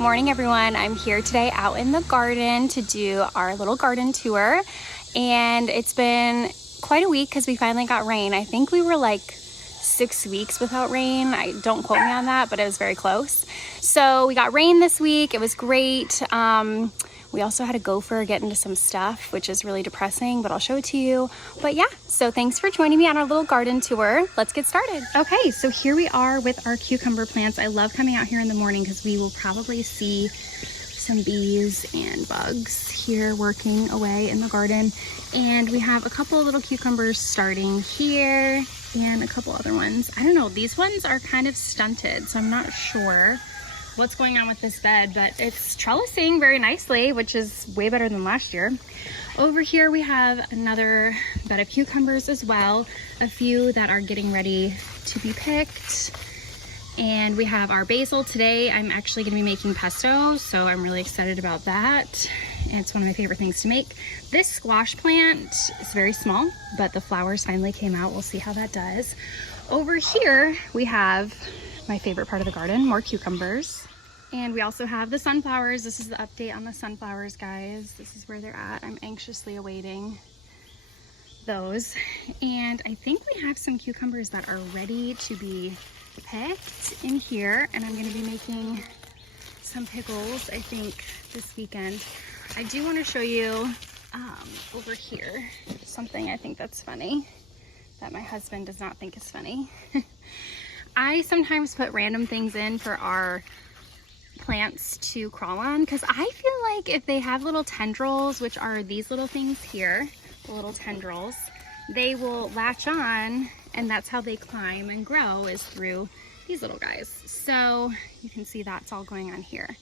morning everyone. I'm here today out in the garden to do our little garden tour, and it's been quite a week because we finally got rain. I think we were like 6 weeks without rain. Don't quote me on that, but it was very close. So we got rain this week. It was great. We also had a gopher get into some stuff, which is really depressing, but I'll show it to you. But yeah, so thanks for joining me on our little garden tour. Let's get started. Okay, so here we are with our cucumber plants. I love coming out here in the morning because we will probably see some bees and bugs here working away in the garden. And we have a couple of little cucumbers starting here and a couple other ones. I don't know, these ones are kind of stunted, so I'm not sure what's going on with this bed, but it's trellising very nicely, which is way better than last year. Over here we have another bed of cucumbers as well, a few that are getting ready to be picked. And we have our basil. Today I'm actually going to be making pesto, so I'm really excited about that. And it's one of my favorite things to make. This squash plant is very small, but the flowers finally came out. We'll see how that does. Over here we have my favorite part of the garden, more cucumbers. And we also have the sunflowers. This is the update on the sunflowers, guys. This is where they're at. I'm anxiously awaiting those. And I think we have some cucumbers that are ready to be picked in here. And I'm gonna be making some pickles, I think, this weekend. I do wanna show you over here something I think that's funny that my husband does not think is funny. I sometimes put random things in for our plants to crawl on because I feel like if they have little tendrils, which are these little things here, the little tendrils, they will latch on, and that's how they climb and grow, is through these little guys. So you can see that's all going on here.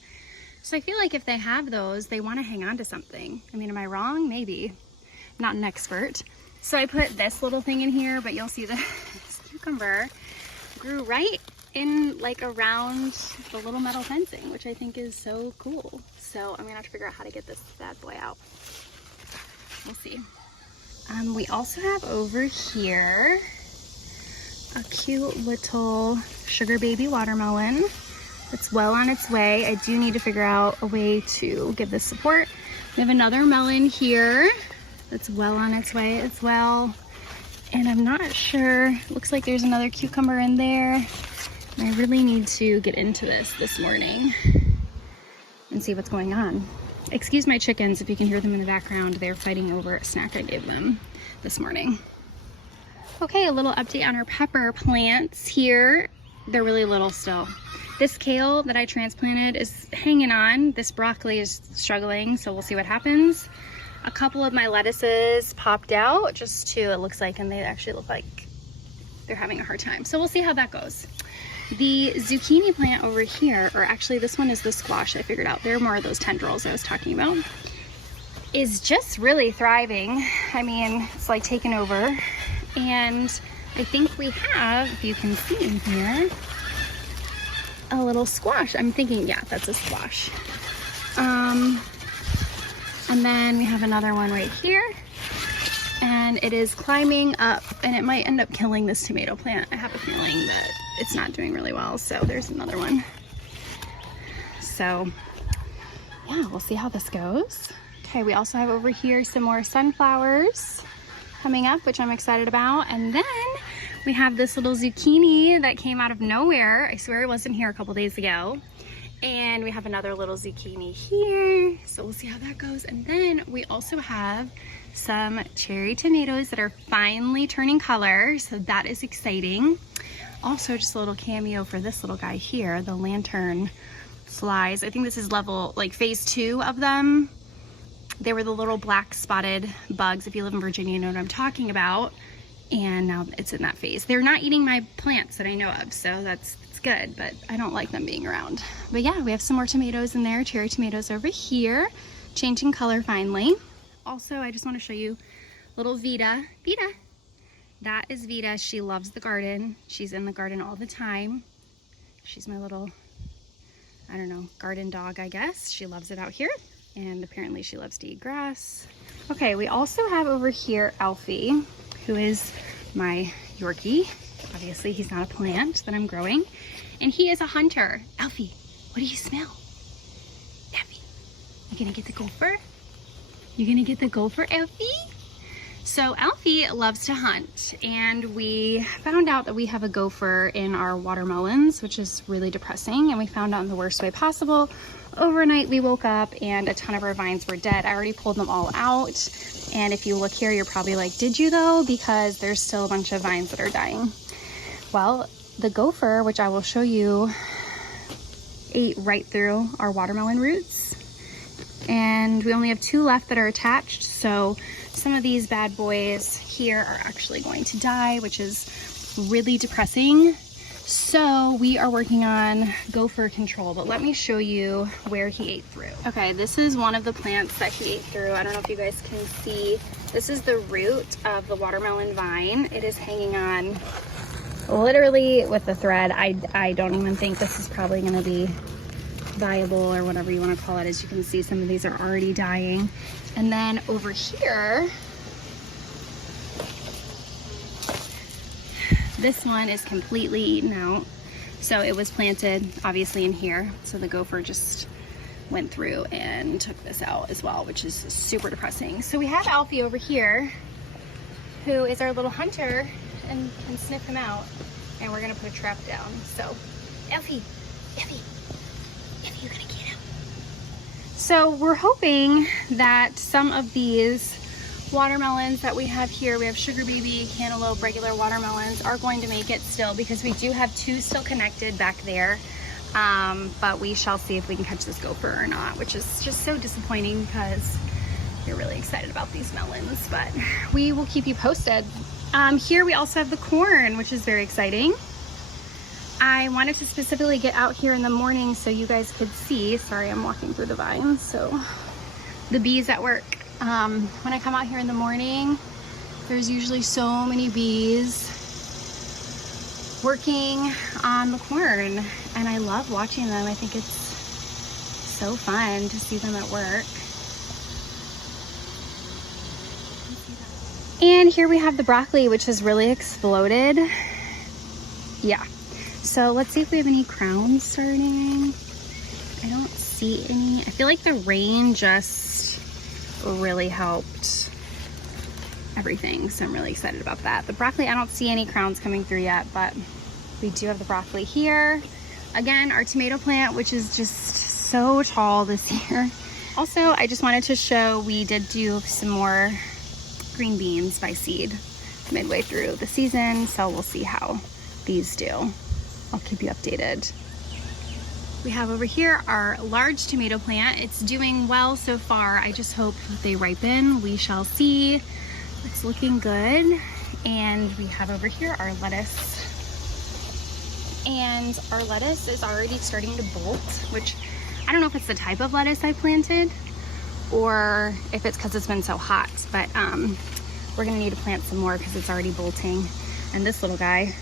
So I feel like if they have those, they want to hang on to something. I mean, am I wrong? Maybe. I'm not an expert. So I put this little thing in here, but you'll see that this cucumber grew right in like around the little metal fencing, which I think is so cool. So I'm gonna have to figure out how to get this bad boy out. We'll see. We also have over here a cute little sugar baby watermelon that's well on its way. I do need to figure out a way to give this support. We have another melon here that's well on its way as well. And I'm not sure, looks like there's another cucumber in there. And I really need to get into this morning and see what's going on. Excuse my chickens if you can hear them in the background. They're fighting over a snack I gave them this morning. Okay, a little update on our pepper plants here. They're really little still. This kale that I transplanted is hanging on. This broccoli is struggling, so we'll see what happens. A couple of my lettuces popped out just to, it looks like, and they actually look like they're having a hard time. So we'll see how that goes. The zucchini plant over here, or actually this one is the squash I figured out. There are more of those tendrils I was talking about, is just really thriving. I mean, it's like taken over. And I think we have, if you can see in here, a little squash. I'm thinking, yeah, that's a squash. And then we have another one right here, and it is climbing up, and it might end up killing this tomato plant. I have a feeling that it's not doing really well, so there's another one. So yeah, we'll see how this goes. Okay, we also have over here some more sunflowers coming up, which I'm excited about. And then we have this little zucchini that came out of nowhere. I swear it wasn't here a couple days ago. And we have another little zucchini here, so we'll see how that goes. And then we also have some cherry tomatoes that are finally turning color, so that is exciting. Also, just a little cameo for this little guy here, the lantern flies. I think this is level, like phase 2 of them. They were the little black spotted bugs. If you live in Virginia, you know what I'm talking about. And now it's in that phase. They're not eating my plants that I know of, so that's good, but I don't like them being around. But yeah, we have some more tomatoes in there, cherry tomatoes over here, changing color finally. Also, I just want to show you little Vita. Vita, that is Vita. She loves the garden. She's in the garden all the time. She's my little, I don't know, garden dog, I guess. She loves it out here, and apparently she loves to eat grass. Okay, we also have over here Alfie, who is my Yorkie. Obviously, he's not a plant that I'm growing. And he is a hunter. Alfie, what do you smell? You gonna get the gopher? You gonna get the gopher, Alfie? So Alfie loves to hunt, and we found out that we have a gopher in our watermelons, which is really depressing, and we found out in the worst way possible. Overnight we woke up and a ton of our vines were dead. I already pulled them all out, and if you look here, you're probably like, did you though? Because there's still a bunch of vines that are dying. Well, the gopher, which I will show you, ate right through our watermelon roots, and we only have 2 left that are attached, so some of these bad boys here are actually going to die, which is really depressing. So we are working on gopher control, but let me show you where he ate through. Okay, this is one of the plants that he ate through. I don't know if you guys can see. This is the root of the watermelon vine. It is hanging on literally with the thread. I don't even think this is probably gonna be viable or whatever you want to call it. As you can see, some of these are already dying. And then over here, this one is completely eaten out. So it was planted obviously in here. So the gopher just went through and took this out as well, which is super depressing. So we have Alfie over here, who is our little hunter and can sniff him out. And we're gonna put a trap down. So Alfie, you're gonna get him. So we're hoping that some of these watermelons that we have here, we have sugar baby, cantaloupe, regular watermelons, are going to make it still, because we do have 2 still connected back there. But we shall see if we can catch this gopher or not, which is just so disappointing because we're really excited about these melons, but we will keep you posted. Here we also have the corn, which is very exciting. I wanted to specifically get out here in the morning so you guys could see. Sorry, I'm walking through the vines. So the bees at work. When I come out here in the morning, there's usually so many bees working on the corn, and I love watching them. I think it's so fun to see them at work. And here we have the broccoli, which has really exploded. Yeah. So let's see if we have any crowns starting. I don't see any. I feel like the rain just really helped everything, so I'm really excited about that. The broccoli, I don't see any crowns coming through yet, but we do have the broccoli here. Again, our tomato plant, which is just so tall this year. Also, I just wanted to show, we did do some more green beans by seed midway through the season, so we'll see how these do. I'll keep you updated. We have over here our large tomato plant. It's doing well so far. I just hope they ripen. We shall see. It's looking good. And we have over here our lettuce. And our lettuce is already starting to bolt, which I don't know if it's the type of lettuce I planted or if it's because it's been so hot, but we're gonna need to plant some more because it's already bolting. And this little guy,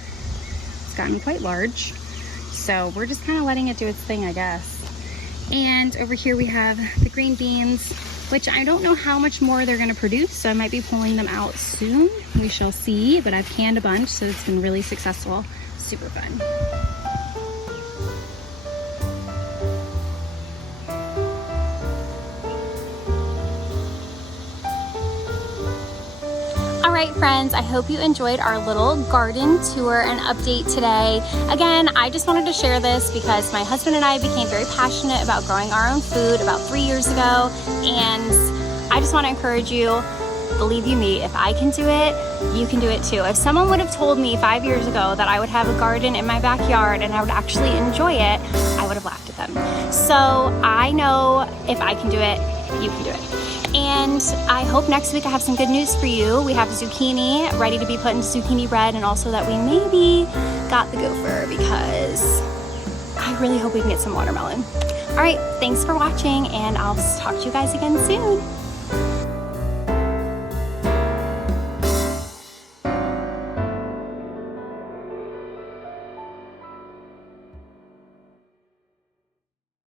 gotten quite large, so we're just kind of letting it do its thing, I guess. And over here we have the green beans, which I don't know how much more they're going to produce, so I might be pulling them out soon. We shall see, but I've canned a bunch, so it's been really successful. Super fun. Alright friends, I hope you enjoyed our little garden tour and update today. Again, I just wanted to share this because my husband and I became very passionate about growing our own food about 3 years ago, and I just want to encourage you, believe you me, if I can do it, you can do it too. If someone would have told me 5 years ago that I would have a garden in my backyard and I would actually enjoy it, I would have laughed at them. So I know if I can do it, you can do it. And I hope next week I have some good news for you. We have zucchini ready to be put into zucchini bread, and also that we maybe got the gopher, because I really hope we can get some watermelon. All right, thanks for watching, and I'll talk to you guys again soon.